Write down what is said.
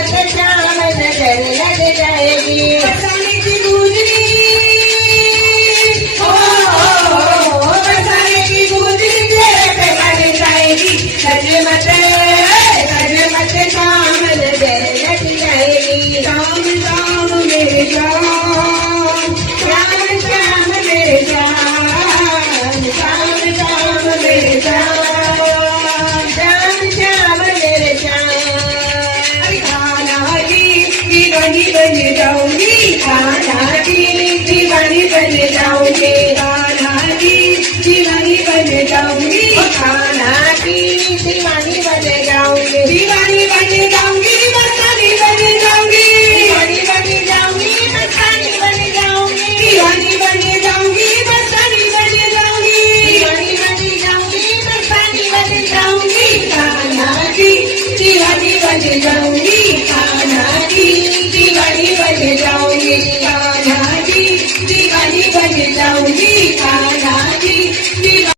मत श्याम नजर लग जाएगी बरसाने की गुजरी बरसाने की गुजरी तेरे पे बन जाएगी सज मत श्याम नजर लग जाएगी श्याम श्याम मेरे श्याम श्याम श्याम मेरे श्याम श्याम श्याम मेरे श्याम श्याम श्याम मेरे श्याम खाना की दीवानी बन जाऊंगी खाना की दीवानी बन जाऊंगी खाना की दीवानी बन जाऊंगी खाना की दीवानी बन जाऊंगी दीवानी बन जाऊंगी बरसाने बन जाऊंगी दीवानी बन जाऊंगी मस्तानी बन जाऊंगी दीवानी बन जाऊंगी बरसाने बन जाऊंगी दीवानी बन जाऊंगी मस्तानी बन जाऊंगी खाना की दीवानी बन जाऊंगी